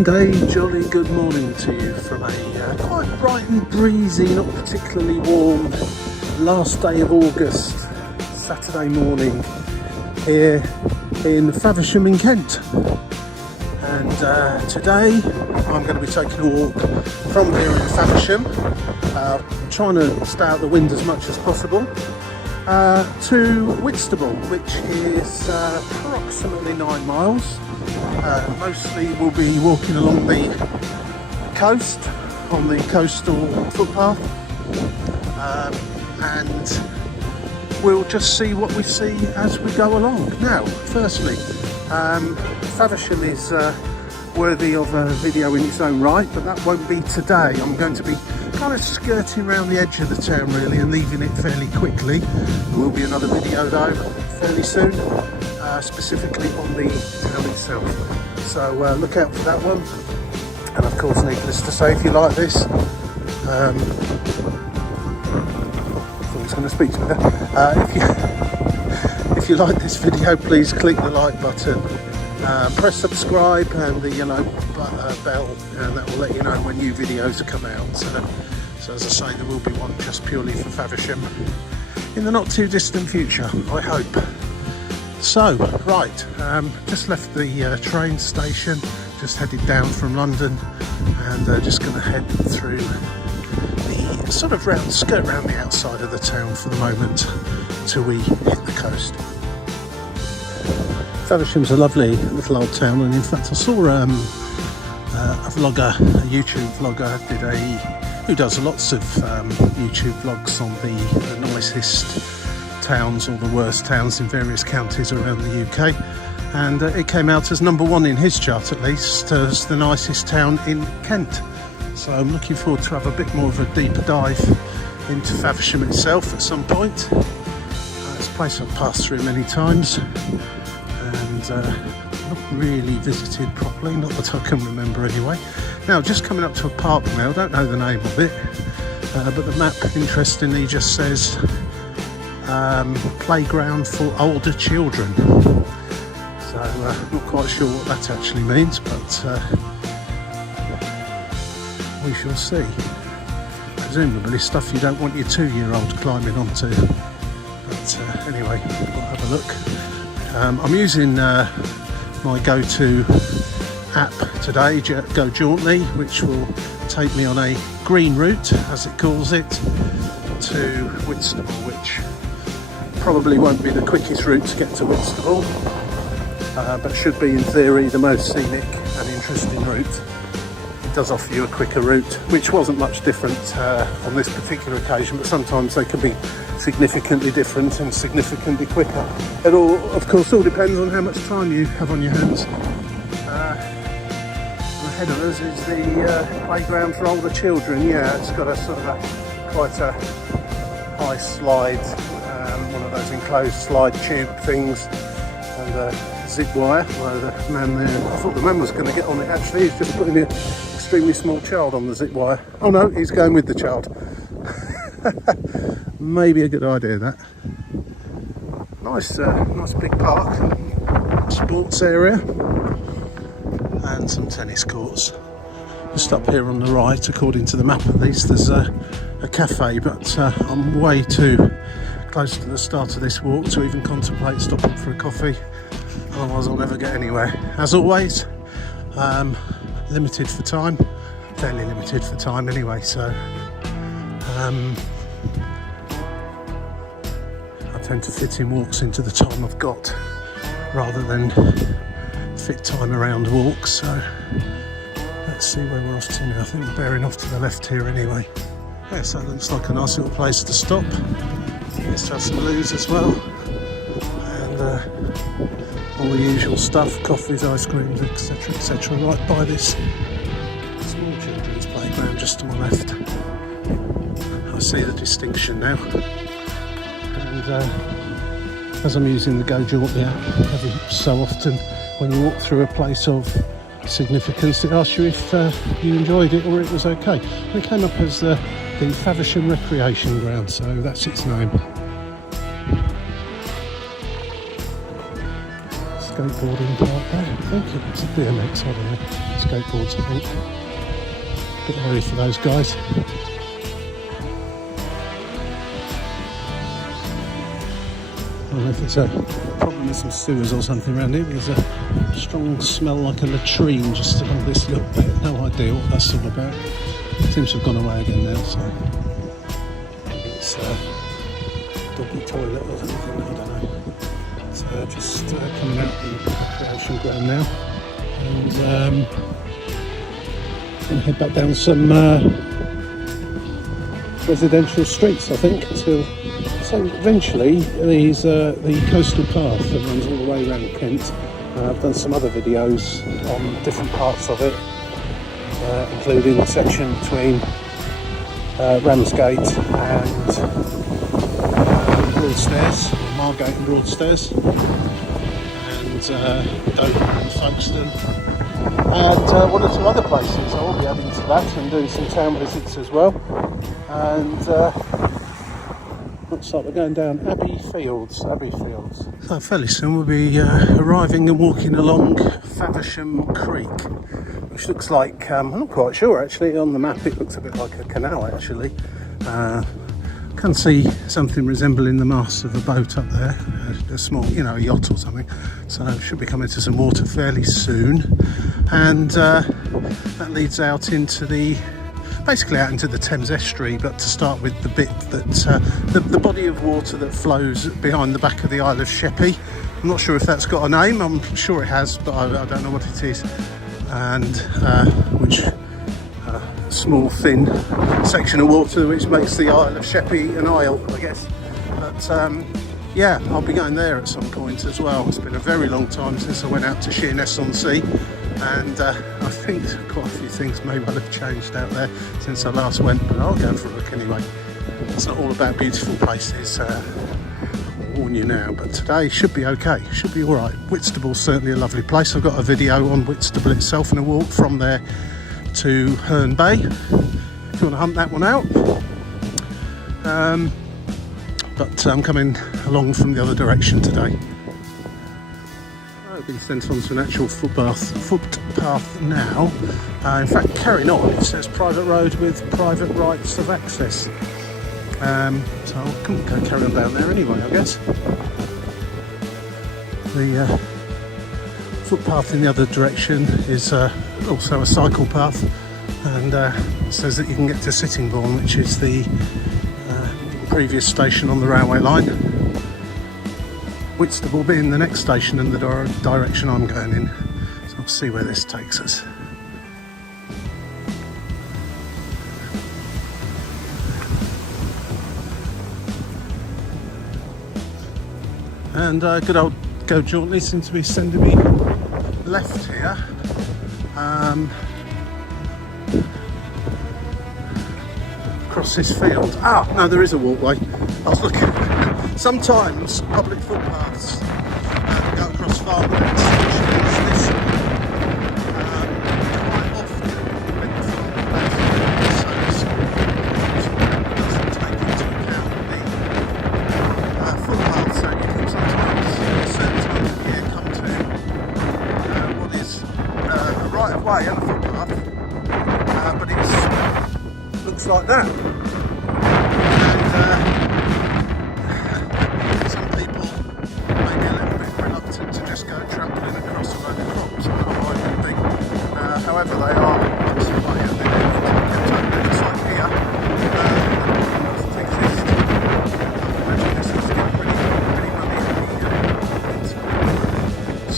And a jolly good morning to you from a quite bright and breezy, not particularly warm, last day of August, Saturday morning here in Faversham in Kent. And today I'm going to be taking a walk from here in Faversham, trying to stay out the wind as much as possible, to Whitstable, which is approximately 9 miles. Mostly we'll be walking along the coast, on the coastal footpath, and we'll just see what we see as we go along. Now, firstly, Faversham is worthy of a video in its own right, but that won't be today. I'm going to be kind of skirting around the edge of the town really and leaving it fairly quickly. There will be another video though fairly soon, specifically on the town itself. So look out for that one. And of course, needless to say, if you like this, someone's going to speak to me there. If you like this video, please click the like button, press subscribe and the yellow bell, and that will let you know when new videos are come out. So as I say, there will be one just purely for Faversham in the not too distant future, I hope. So, right, just left the train station, just headed down from London, and just going to head through the sort of skirt around the outside of the town for the moment till we hit the coast. Faversham's a lovely little old town, and in fact I saw a YouTube vlogger who does lots of YouTube vlogs on the nicest towns or the worst towns in various counties around the UK, and it came out as #1 in his chart, at least, as the nicest town in Kent. So I'm looking forward to have a bit more of a deeper dive into Faversham itself at some point. It's a place I've passed through many times and not really visited properly, not that I can remember anyway. Now, just coming up to a park now, I don't know the name of it, but the map interestingly just says playground for older children. So not quite sure what that actually means, but we shall see. Presumably stuff you don't want your 2-year-old climbing onto. But anyway, we'll have a look. I'm using my go-to app today, Go Jauntly, which will take me on a green route, as it calls it, to Whitstable, which probably won't be the quickest route to get to Whitstable, but should be in theory the most scenic and interesting route. It does offer you a quicker route, which wasn't much different on this particular occasion, but sometimes they can be significantly different and significantly quicker. It all, of course, all depends on how much time you have on your hands. Ahead of us is the playground for older children. Yeah, it's got a sort of quite a high slide, one of those enclosed slide tube things, and a zip wire. Well, the man there, I thought the man was going to get on it actually. He's just putting an extremely small child on the zip wire. Oh no, he's going with the child. Maybe a good idea, that. Nice big park, sports area, and some tennis courts. Just up here on the right, according to the map at least, there's a cafe, but I'm way too close to the start of this walk to even contemplate stopping for a coffee, otherwise I'll never get anywhere. As always, limited for time, fairly limited for time anyway, so I tend to fit in walks into the time I've got rather than fit time around walks. So let's see where we're off to now. I think we're bearing off to the left here anyway. Yeah, so it looks like a nice little place to stop. Let's have some loos as well, and all the usual stuff, coffees, ice creams, etc, right by this small children's playground just to my left. I see the distinction now, and as I'm using the Go Jauntly app, every so often when you walk through a place of significance, it asks you if you enjoyed it or it was okay. And it came up as the Faversham Recreation Ground, so that's its name. skateboarding park there. I think it's a BMX, I don't know. Skateboards, I think. Bit early for those guys. I don't know if it's a problem with some sewers or something around here. There's a strong smell like a latrine just along this little bit. No idea what that's all about. It seems to have gone away again now, so maybe it's a doggy toilet or something, I don't know. So just coming out the ocean ground now, and gonna head back down some residential streets, I think, until. So eventually, the coastal path that runs all the way around Kent. I've done some other videos on different parts of it, including the section between Ramsgate and Broadstairs, or Margate and Broadstairs, and Dover and Folkestone, and one or two other places. I will be adding to that and doing some town visits as well. And looks like we're going down Abbey Fields. So fairly soon we'll be arriving and walking along Faversham Creek, which looks like, I'm not quite sure actually, on the map it looks a bit like a canal actually. Can see something resembling the mast of a boat up there, a small, a yacht or something. So should be coming to some water fairly soon, and that leads out into basically out into the Thames Estuary, but to start with the bit that the body of water that flows behind the back of the Isle of Sheppey. I'm not sure if that's got a name. I'm sure it has, but I don't know what it is. And which small thin section of water which makes the Isle of Sheppey an isle, I guess. But yeah, I'll be going there at some point as well. It's been a very long time since I went out to Sheerness-on-Sea, and I think quite a few things may well have changed out there since I last went, but I'll go for a look anyway. It's not all about beautiful places, I'll warn you now, but today should be okay, should be alright. Whitstable's certainly a lovely place. I've got a video on Whitstable itself and a walk from there to Herne Bay, if you want to hunt that one out. But I'm coming along from the other direction today. I've been sent onto an actual footpath now. In fact, carrying on, it says private road with private rights of access. So I couldn't go carry on down there anyway, I guess. The footpath in the other direction is also a cycle path, and it says that you can get to Sittingbourne, which is the previous station on the railway line. Whitstable being the next station in the direction I'm going in. So we'll see where this takes us. And good old Go Jauntly seems to be sending me left here. Across this field. Ah, no, there is a walkway. I was looking. Sometimes public footpaths go across farmlands, such as this one. Quite often, when the farmlands are so small, doesn't take into account the footpath, so you can sometimes, at a certain time of year, come to what is a right of way and a footpath, but it looks like that. And some people may be a little bit reluctant to just go trampling across a load of crops. I know I would be. However, they are absolutely kept open, just like here. Doesn't exist. I can imagine this is getting pretty muddy it's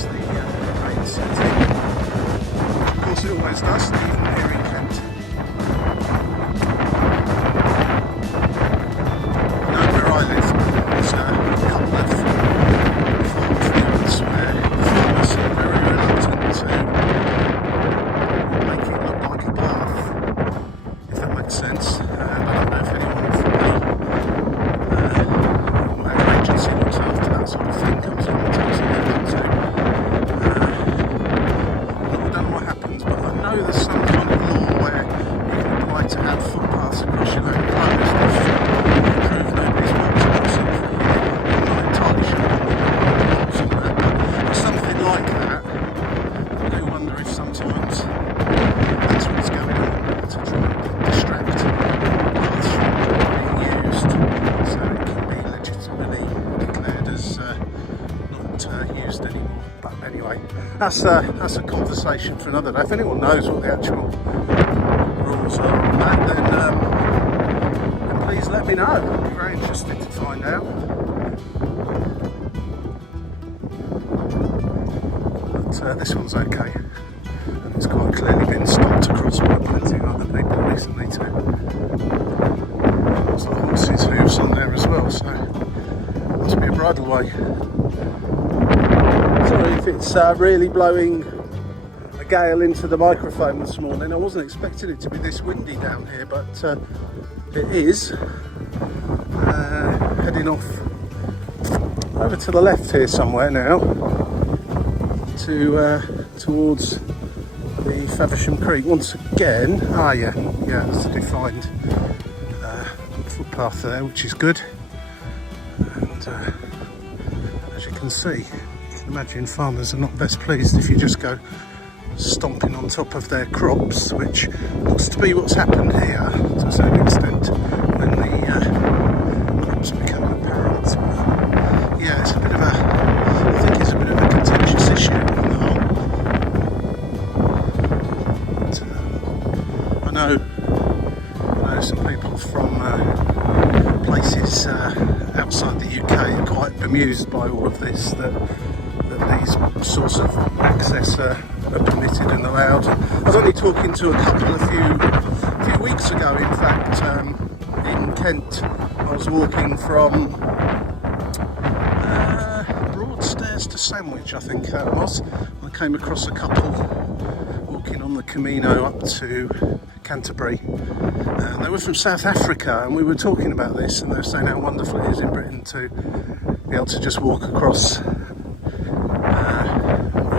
the main city. Of course, it always does, even here in Kent. Make it look that's a conversation for another day. If anyone knows what the actual rules are on that, then please let me know. I'd be very interested to find out. But this one's okay. And it's quite clearly been stopped across by plenty of other people recently too. There's like horses' hooves on there as well, so must be a bridleway. Sorry if it's really blowing a gale into the microphone this morning. I wasn't expecting it to be this windy down here, but it is. Heading off over to the left here somewhere now towards the Faversham Creek once again. Yeah, there's a defined footpath there, which is good. And as you can see, you can imagine farmers are not best pleased if you just go stomping on top of their crops, which looks to be what's happened here to a certain extent when the crops become apparent. Yeah, it's a bit of I think it's a bit of a contentious issue on the whole. But, I know some people from places outside the UK are quite bemused by all of this, that these sorts of access are permitted and allowed. I was only talking to a couple a few weeks ago, in fact, in Kent. I was walking from Broadstairs to Sandwich, I think that was. I came across a couple walking on the Camino up to Canterbury. They were from South Africa, and we were talking about this, and they were saying how wonderful it is in Britain to be able to just walk across,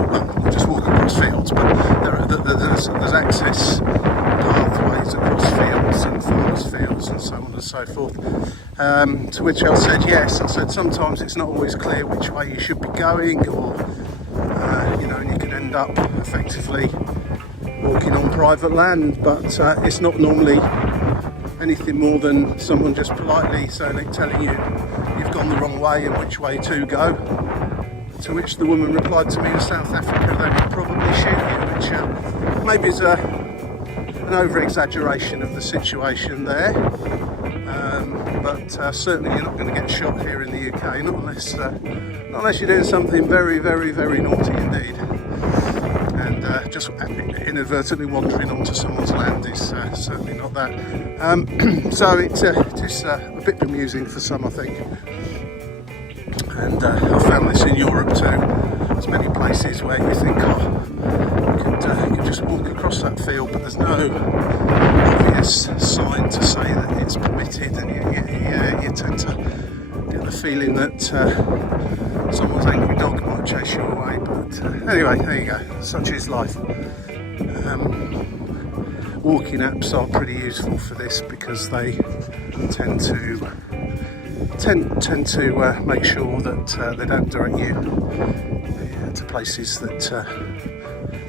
not just walk across fields, but there's access pathways across fields and farmers' fields and so on and so forth. To which I said yes. I said sometimes it's not always clear which way you should be going, or and you can end up effectively walking on private land, but it's not normally anything more than someone just politely telling you you've gone the wrong way and which way to go. To which the woman replied to me, in South Africa they would probably shoot you, which maybe is an over-exaggeration of the situation there, but certainly you're not going to get shot here in the UK, not unless you're doing something very, very, very naughty indeed. And just inadvertently wandering onto someone's land is certainly not that. So it's a bit bemusing for some, I think. And I found this in Europe too. There's many places where you think, you could just walk across that field, but there's no obvious sign to say that it's permitted, and you tend to get the feeling that someone's angry dog might chase you away. But anyway, there you go. Such is life. Walking apps are pretty useful for this because they tend to make sure that they don't direct you to places that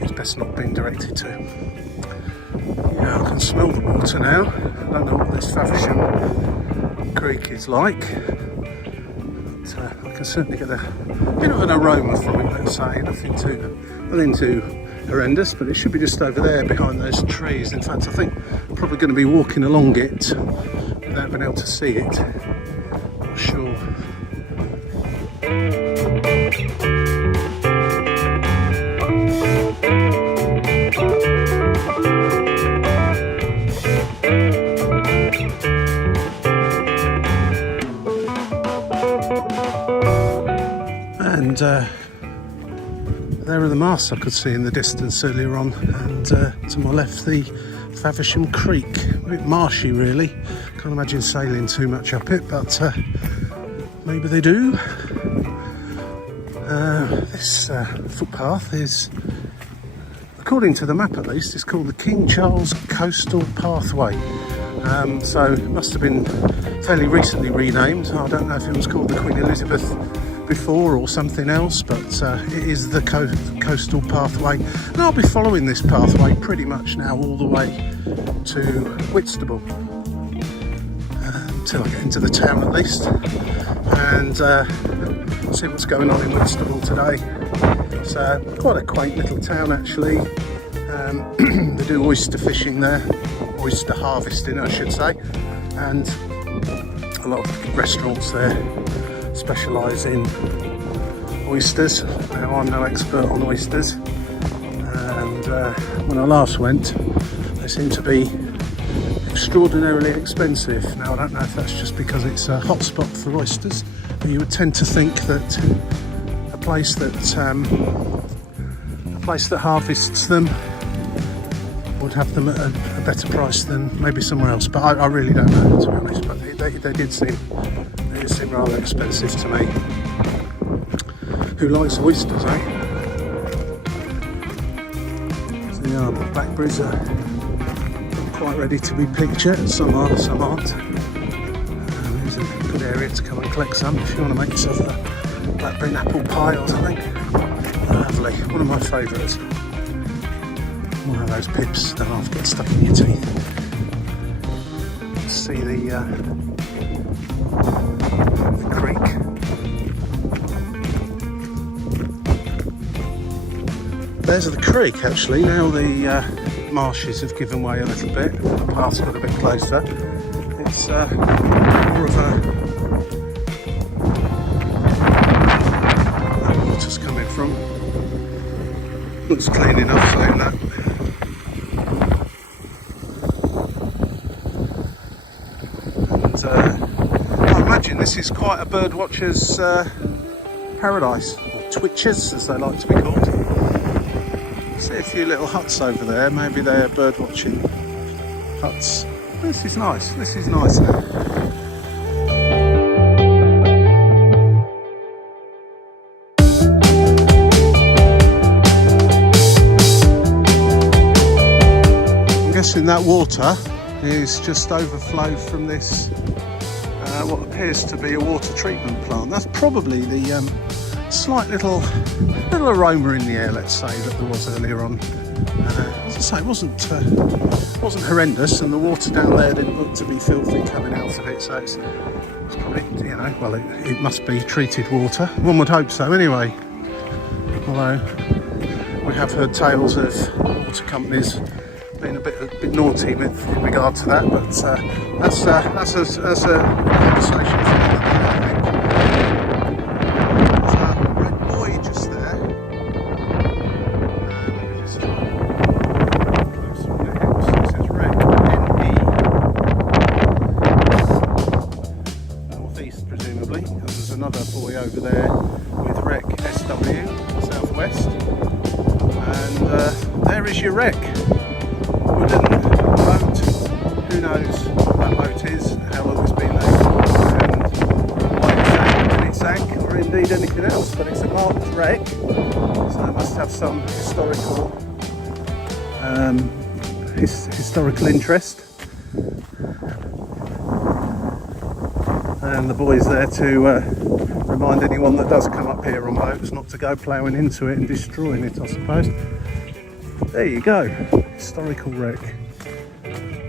it's best not being directed to. Yeah, I can smell the water now. I don't know what this Faversham Creek is like, but I can certainly get a bit of an aroma from it, let's say. Nothing too horrendous, but it should be just over there behind those trees. In fact, I think I'm probably going to be walking along it without being able to see it. Not sure. And there are the masts I could see in the distance earlier on, and to my left the Faversham Creek. A bit marshy really, can't imagine sailing too much up it, but maybe they do. This footpath is, according to the map at least, it's called the King Charles Coastal Pathway. So it must have been fairly recently renamed. I don't know if it was called the Queen Elizabeth before or something else, but it is the coastal pathway, and I'll be following this pathway pretty much now all the way to Whitstable, until I get into the town at least, and see what's going on in Whitstable today. It's quite a quaint little town actually. They do oyster fishing there, oyster harvesting I should say, and a lot of restaurants there specialise in oysters. Now I'm no expert on oysters, and when I last went they seem to be extraordinarily expensive. Now I don't know if that's just because it's a hot spot for oysters, but you would tend to think that a place that harvests them would have them at a better price than maybe somewhere else, but I really don't know, to be honest. But they did seem rather expensive to me. Who likes oysters, eh? So yeah, the blackberries are not quite ready to be picked yet. Some are, some aren't. It's a good area to come and collect some if you want to make yourself a blackberry and apple pie or something. Lovely, one of my favourites. One of those pips that half get stuck in your teeth. See the creek. There's the creek actually. Now the marshes have given way a little bit. The path's got a bit closer. It's more of a where water's coming from. Looks clean enough, saying that. I imagine this is quite a bird watcher's paradise, or twitchers as they like to be called. See a few little huts over there, maybe they're bird watching huts. This is nice, this is nice. I'm guessing that water is just overflow from this what appears to be a water treatment plant. That's probably the slight little aroma in the air, let's say, that there was earlier on. As I say, it wasn't horrendous, and the water down there didn't look to be filthy coming out of it, so it's probably, you know, well, it must be treated water. One would hope so anyway. Although we have heard tales of water companies being a bit naughty in regard to that, but that's a conversation for another day, I think. There's a red buoy just there. Let me just close on it. It says Wreck NE. Northeast presumably, because there's another buoy over there with Wreck SW, southwest. And there is your wreck. Wooden boat, who knows what that boat is, how long it's been there, and why it sank, or indeed anything else, but it's a marked wreck, so it must have some historical interest. And the buoy's there to remind anyone that does come up here on boats not to go ploughing into it and destroying it, I suppose. There you go, historical wreck.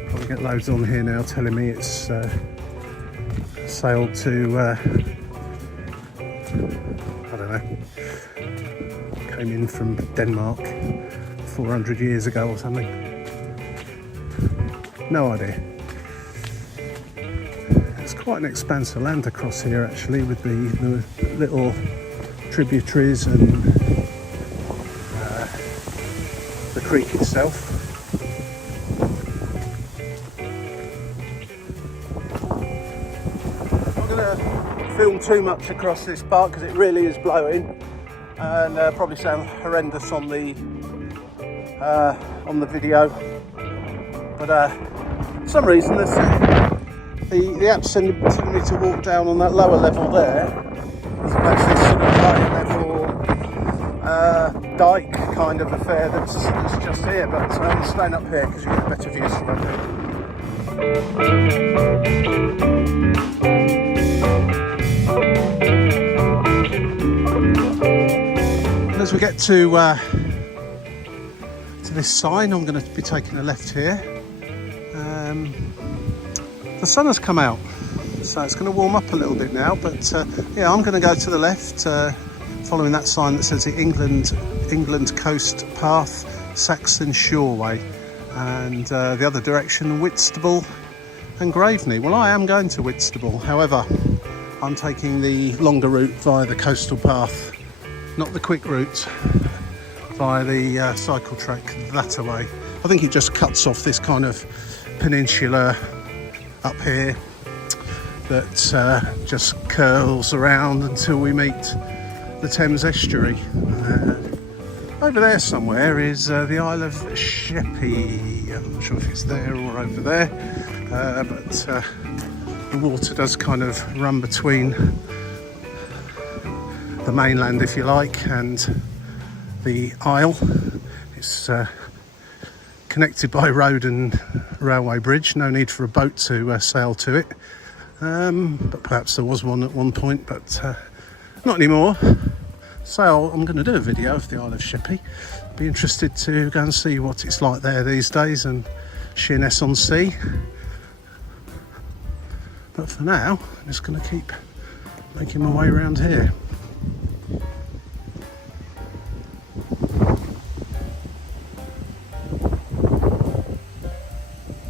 Probably get loads on here now telling me it's sailed to, I don't know, came in from Denmark 400 years ago or something. No idea. It's quite an expanse of land across here actually, with the little tributaries and the creek itself. I'm not going to film too much across this part because it really is blowing, and probably sound horrendous on the video. But for some reason the app's telling me to walk down on that lower level there, as opposed to this sort of higher level dike kind of affair that's just here, but I'm staying up here because you get better views from up here. And as we get to this sign, I'm going to be taking a left here. The sun has come out, so it's going to warm up a little bit now, but yeah, I'm going to go to the left, following that sign that says the England Coast Path, Saxon Shoreway, and the other direction, Whitstable and Graveney. Well, I am going to Whitstable, however, I'm taking the longer route via the coastal path, not the quick route, via the cycle track that way. I think it just cuts off this kind of peninsula up here that just curls around until we meet the Thames Estuary. Over there somewhere is the Isle of Sheppey. I'm not sure if it's there or over there, but the water does kind of run between the mainland, if you like, and the Isle. It's connected by road and railway bridge. No need for a boat to sail to it, but perhaps there was one at one point, but not anymore. So I'm going to do a video of the Isle of Sheppey. Be interested to go and see what it's like there these days, and Sheerness on Sea. But for now, I'm just going to keep making my way around here.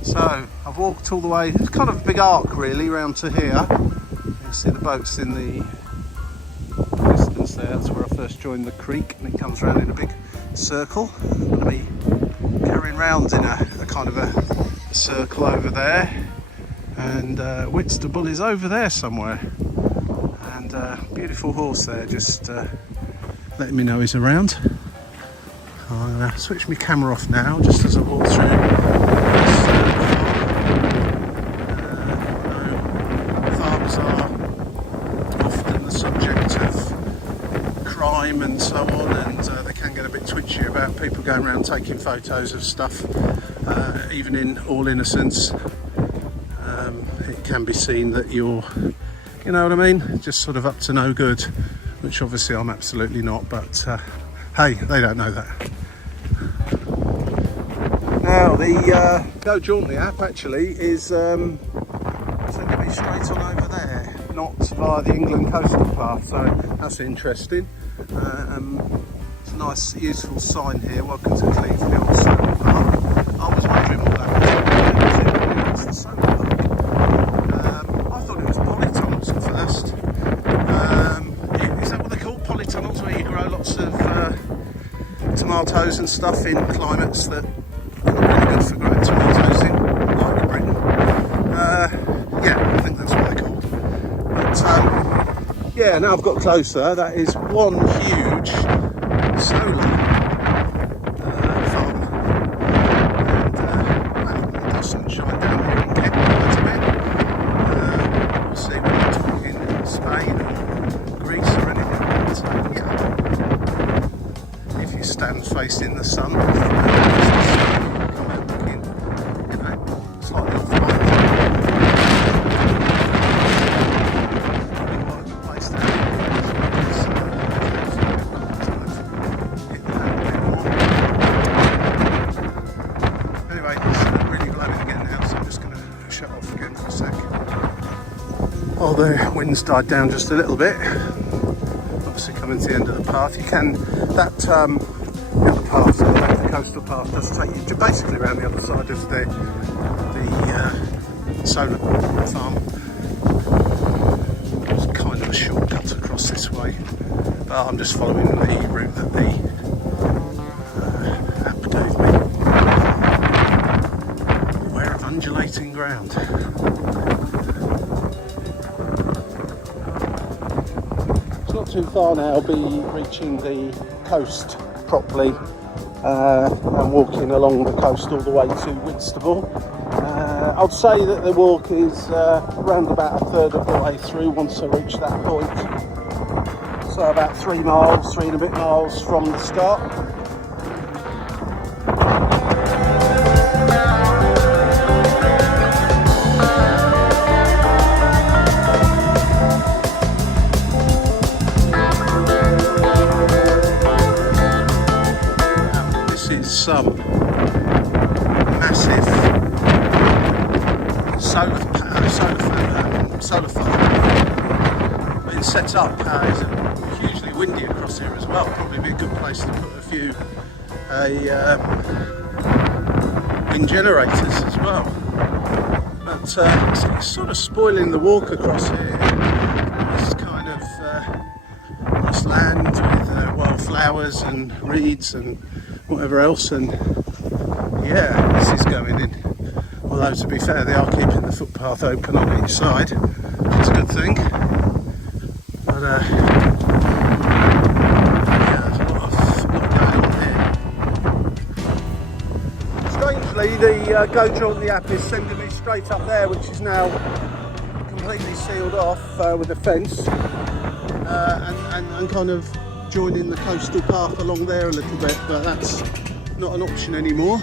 So I've walked all the way, it's kind of a big arc really, round to here. You can see the boats in the distance there. That's where I first joined the creek, and it comes round in a big circle. I'm going to be carrying round in a kind of a circle over there, and Whitstable is over there somewhere, and beautiful horse there just letting me know he's around. I'm going to switch my camera off now just as I walk through. Farmers are often the subject of crime and so on, and they can get a bit twitchy about people going around taking photos of stuff, even in all innocence. It can be seen that you're, you know what I mean, just sort of up to no good, which obviously I'm absolutely not, but hey, they don't know that. Now the Go Jauntly app actually is sending me straight on over there, not via the England coastal path, so that's interesting. It's a nice useful sign here, welcome to Cleeve Hill Solar Park. I was wondering what that was. It's the solar park. I thought it was polytunnels at first. Is that what they're called, polytunnels, where you grow lots of tomatoes and stuff in climates that are not really good for growing tomatoes in, like Britain? Yeah, I think that's what they're called. But yeah, now I've got closer, that is one huge solar farm, and well, it does sunshine down here in Kent quite a bit. We'll see when we're talking Spain or Greece or anything, but yeah, if you stand facing the sun, come out looking, you know, slightly off the mark. Quite a good place to have. Anyway, it's really glad to get now, so I'm just going to shut off again for a sec. Oh, the wind's died down just a little bit. Obviously coming to the end of the path, you can, that the other path, the coastal path, does take you basically around the other side of the solar farm. It's kind of a shortcut across this way, but I'm just following the route that the app gave me. Beware of undulating ground. It's not too far now, I'll be reaching the coast properly, and walking along the coast all the way to Whitstable. I'd say that the walk is around about a third of the way through once I reach that point. So about 3 miles, 3 and a bit miles from the start. Some massive solar farm being set up. It's a hugely windy across here as well. Probably be a good place to put a few wind generators as well. But it's sort of spoiling the walk across here. This kind of nice land with wildflowers and reeds and whatever else, and yeah, this is going in. Although to be fair, they are keeping the footpath open on each side. It's a good thing. But yeah, there's a lot going on here. Strangely, the gauge on the app is sending me straight up there, which is now completely sealed off with a fence, and kind of joining the coastal path along there a little bit, but that's not an option anymore.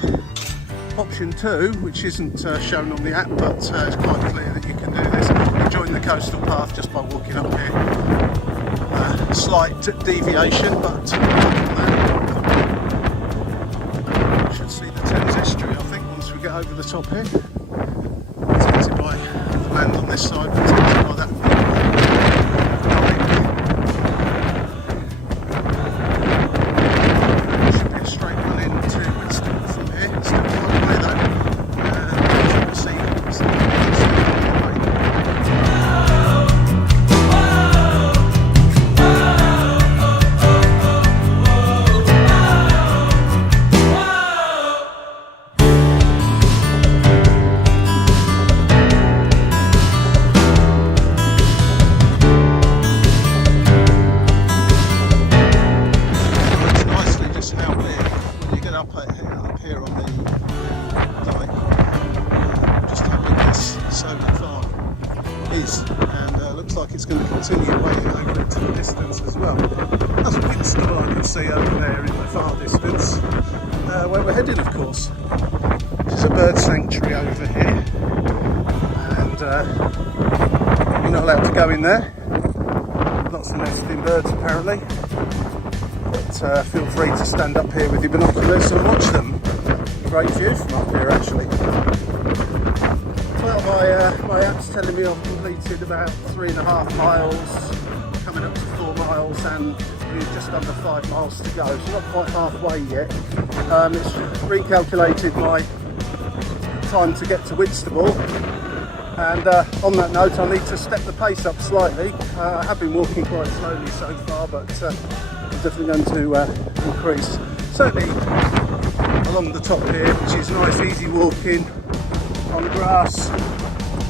Option 2, which isn't shown on the app, but it's quite clear that you can do this. You join the coastal path just by walking up here. Slight deviation, but you should see the Thames Estuary, I think, once we get over the top here. Protected by the land on this side, protected by that. Should be a straight run into Whitstable from here. Still quite a way though. As you can see, it's going to continue way over into the distance as well. That's Whitstable I can see over there in the far distance, where we're heading of course. This is a bird sanctuary over here, and you're not allowed to go in there. Lots of nesting birds apparently, but feel free to stand up here with your binoculars and watch them. Great view from up here actually. Well, my app's telling me I've completed about 3.5 miles, coming up to 4 miles, and just under 5 miles to go, so not quite halfway yet. It's recalculated my time to get to Whitstable, and on that note I need to step the pace up slightly. I have been walking quite slowly so far, but I'm definitely going to increase. Certainly along the top here, which is nice easy walking on grass,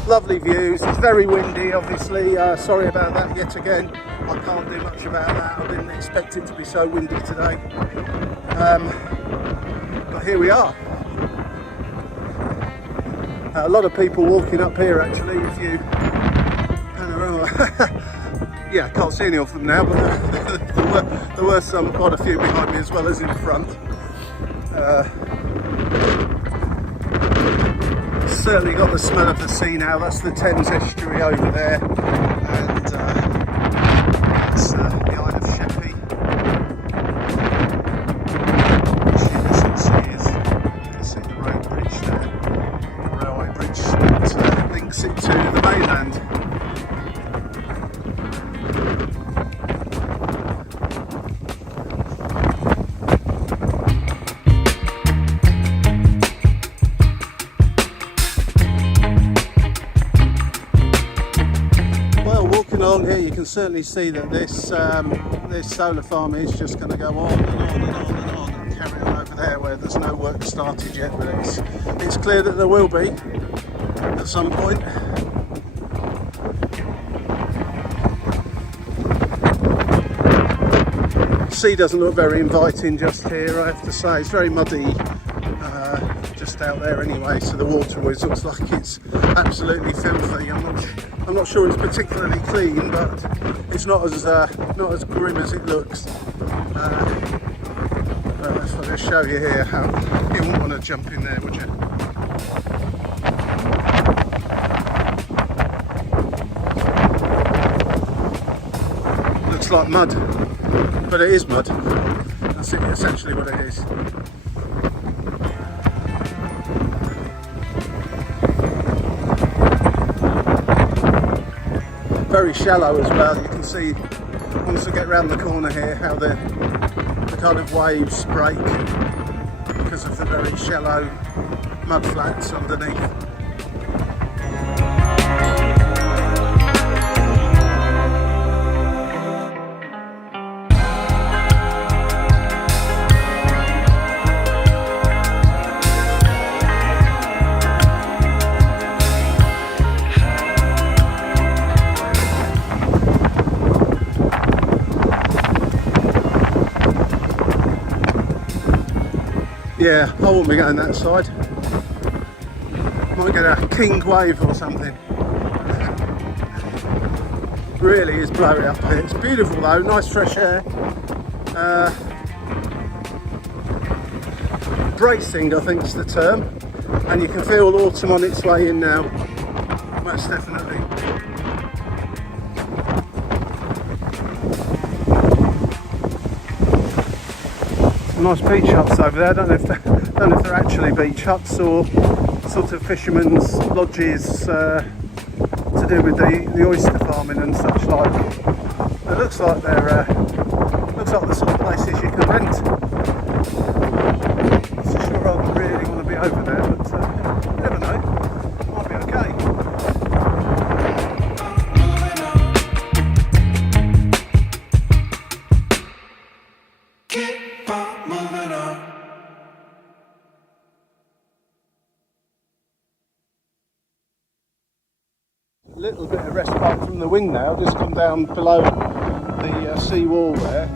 lovely views. It's very windy obviously, sorry about that yet again. I can't do much about that. I didn't expect it to be so windy today, but here we are. A lot of people walking up here actually, if you yeah, I can't see any of them now, but there were quite a few behind me as well as in front. Certainly got the smell of the sea now. That's the Thames Estuary over there, and that's the Isle of Sheppey, which you can see the road bridge there, the railway bridge that links it to the mainland. Along here you can certainly see that this solar farm is just going to go on and on and on and on and carry on over there where there's no work started yet, but it's clear that there will be at some point. The sea doesn't look very inviting just here, I have to say. It's very muddy just out there anyway, so the water always looks like it's absolutely filthy. I'm not sure it's particularly clean, but it's not as grim as it looks. If I just show you here how you wouldn't want to jump in there, would you? Looks like mud, but it is mud. That's essentially what it is. Very shallow as well. You can see once we get round the corner here, how the kind of waves break because of the very shallow mud flats underneath. Yeah, I won't be going that side. Might get a king wave or something. Really is blowing up here. It's beautiful though, nice fresh air. Bracing, I think is the term. And you can feel autumn on its way in now. Most definitely. Nice beach huts over there. I don't know if they're actually beach huts or sort of fishermen's lodges to do with the oyster farming and such like. It looks like they're the sort of places you can rent. So sure I don't really want to be over there, but you never know. Might be okay. Little bit of respite from the wind now, just come down below the sea wall there.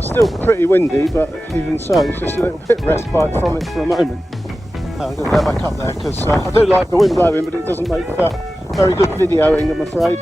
Still pretty windy, but even so, it's just a little bit of respite from it for a moment. I'm going to go back up there because I do like the wind blowing, but it doesn't make very good videoing, I'm afraid.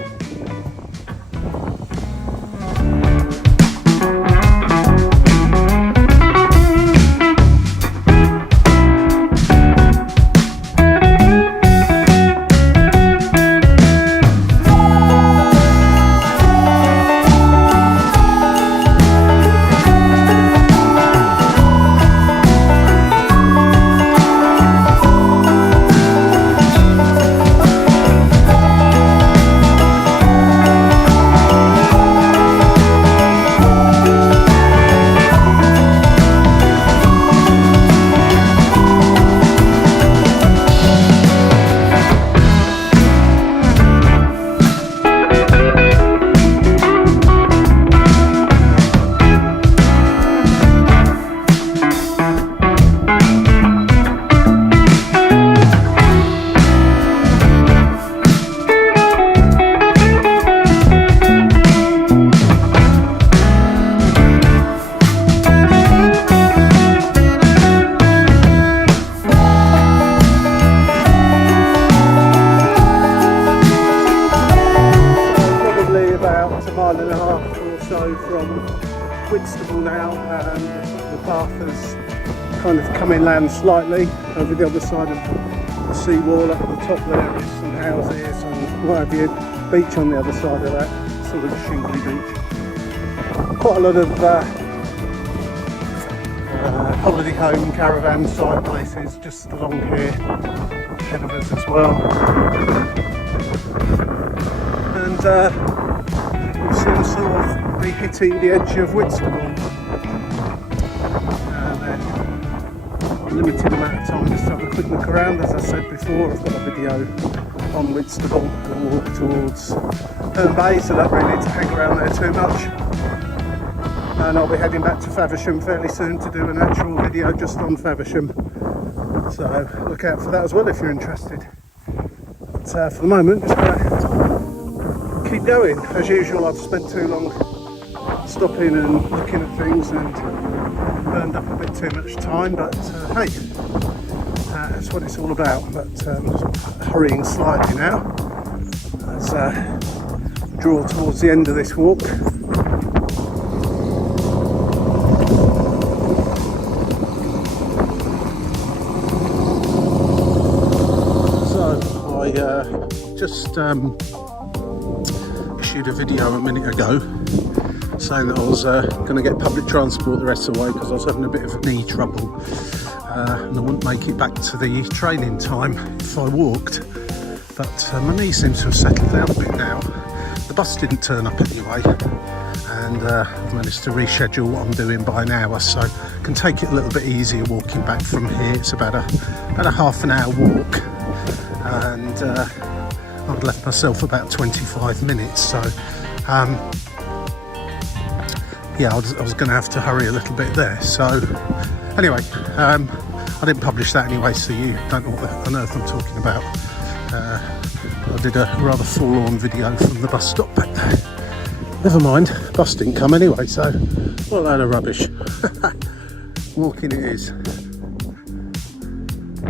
From Whitstable now, and the path has kind of come inland slightly over the other side of the sea wall. Up at the top there is some houses and what have you, beach on the other side of that, sort of a shingly beach. Quite a lot of holiday home caravan side places just along here ahead of us as well, and we'll soon sort of be hitting the edge of Whitstable. Limited amount of time just to have a quick look around. As I said before, I've got a video on Whitstable and a walk towards Herne Bay, so don't really need to hang around there too much. And I'll be heading back to Faversham fairly soon to do an actual video just on Faversham, so look out for that as well if you're interested. But for the moment, just going to keep going. As usual, I've spent too long stopping and looking at things and burned up a bit too much time, but hey, that's what it's all about. But hurrying slightly now as draw towards the end of this walk. So I just issued a video a minute ago saying that I was going to get public transport the rest of the way because I was having a bit of knee trouble and I wouldn't make it back to the train in time if I walked. But my knee seems to have settled down a bit now. The bus didn't turn up anyway, and I've managed to reschedule what I'm doing by an hour, so I can take it a little bit easier walking back from here. It's about a half an hour walk, and I've left myself about 25 minutes, so yeah, I was going to have to hurry a little bit there. So anyway, I didn't publish that anyway, so you don't know what on earth I'm talking about. I did a rather forlorn video from the bus stop back there. Never mind, bus didn't come anyway, so what a load of rubbish. Walking it is.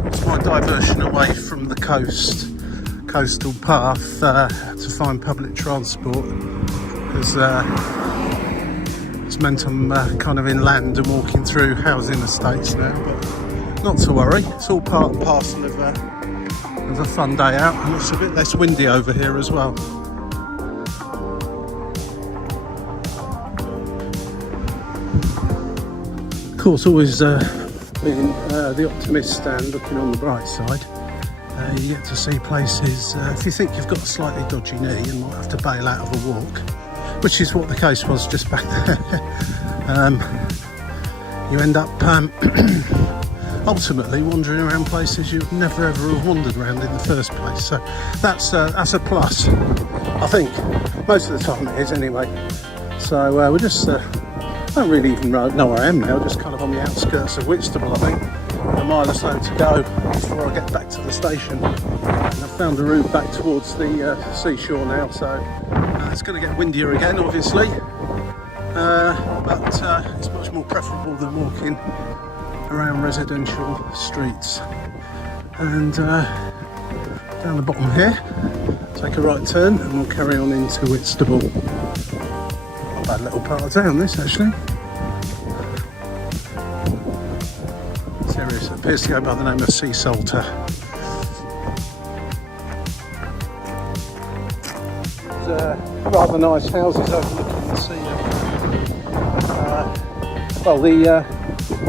It's my diversion away from the coastal path to find public transport, because it's meant I'm kind of inland and walking through housing estates now, but not to worry, it's all part and parcel of a fun day out, and it's a bit less windy over here as well. Of course, always being the optimist and looking on the bright side, you get to see places, if you think you've got a slightly dodgy knee and might have to bail out of a walk, which is what the case was just back there, you end up ultimately wandering around places you'd never ever have wandered around in the first place. So that's a plus, I think. Most of the time it is anyway. So we're just, I don't really even know where I am now, just kind of on the outskirts of Whitstable, I think. A mile or so to go before I get back to the station. And I've found a route back towards the seashore now, so it's going to get windier again, obviously. But it's much more preferable than walking around residential streets. And down the bottom here, take a right turn and we'll carry on into Whitstable. Not a bad little part of town, this, actually. This area appears to go by the name of Sea Salter. There's rather nice houses overlooking the sea. Well,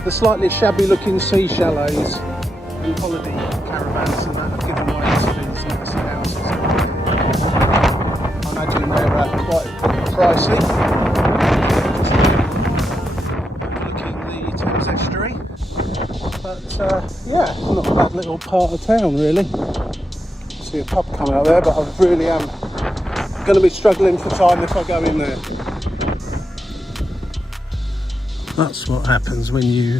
the slightly shabby looking sea chalets and holiday caravans and that have given way to these nice houses. I imagine they're quite pricey. Overlooking the Thames Estuary. But yeah, not a bad little part of town really. See a pub come out there, but I really am going to be struggling for time if I go in there. That's what happens when you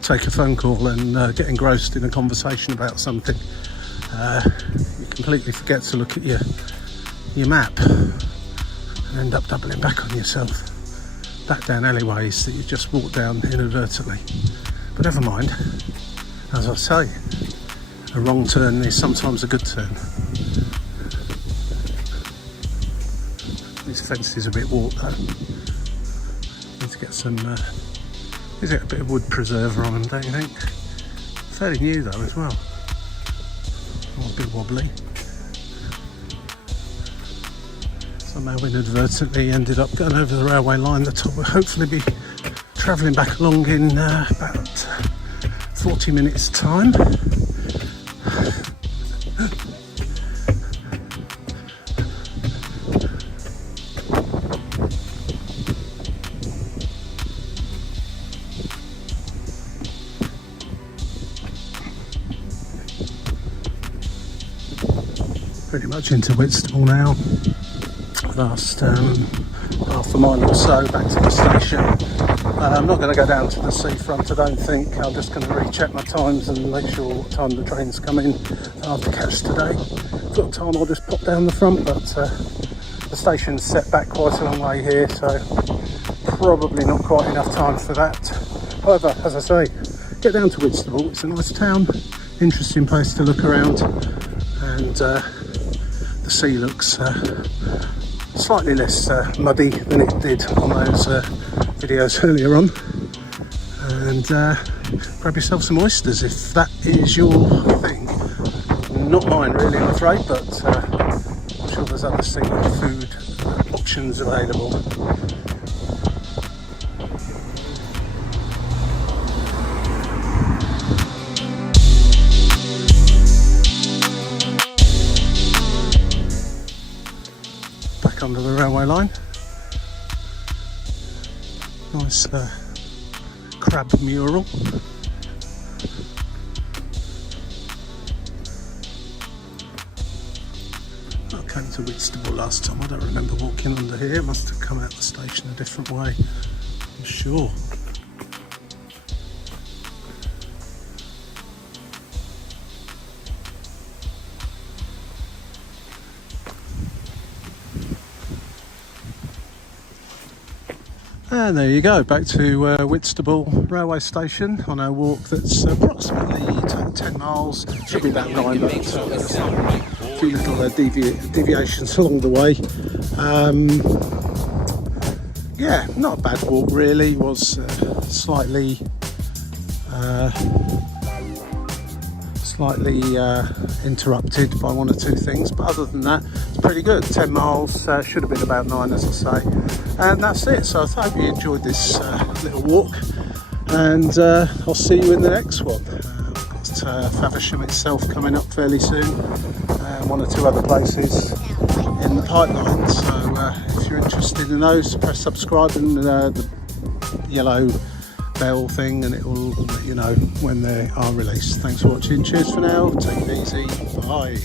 take a phone call and get engrossed in a conversation about something. You completely forget to look at your map and end up doubling back on yourself, back down alleyways that you just walked down inadvertently. But never mind, as I say, a wrong turn is sometimes a good turn. This fence is a bit warped though. Need to get some is it a bit of wood preserver on them, don't you think? Fairly new though as well. Oh, a bit wobbly. Somehow inadvertently ended up going over the railway line that we'll hopefully be travelling back along in about 40 minutes time. Pretty much into Whitstable now. Last half a mile or so back to the station. I'm not going to go down to the seafront, I don't think. I'm just going to recheck my times and make sure what time the trains come in that I have to catch today. If I've got time, I'll just pop down the front, but the station's set back quite a long way here, so probably not quite enough time for that. However, as I say, get down to Whitstable. It's a nice town, interesting place to look around, and the sea looks slightly less muddy than it did on those videos earlier on. And grab yourself some oysters if that is your thing. Not mine really, I'm afraid, but I'm sure there's other seafood options available. Under the railway line. Nice crab mural. I came to Whitstable last time. I don't remember walking under here. It must have come out the station a different way, I'm sure. And there you go, back to Whitstable railway station on our walk that's approximately 10 miles, should be about 9, but there's a few little deviations along the way. Yeah, not a bad walk really. It was slightly interrupted by one or two things, but other than that it's pretty good. 10 miles, should have been about 9 as I say, and that's it. So I hope you enjoyed this little walk, and I'll see you in the next one. I've got Faversham itself coming up fairly soon, and one or two other places in the pipeline, so if you're interested in those, press subscribe and the yellow bell thing, and it will let you know when they are released. Thanks for watching. Cheers for now. Take it easy. Bye.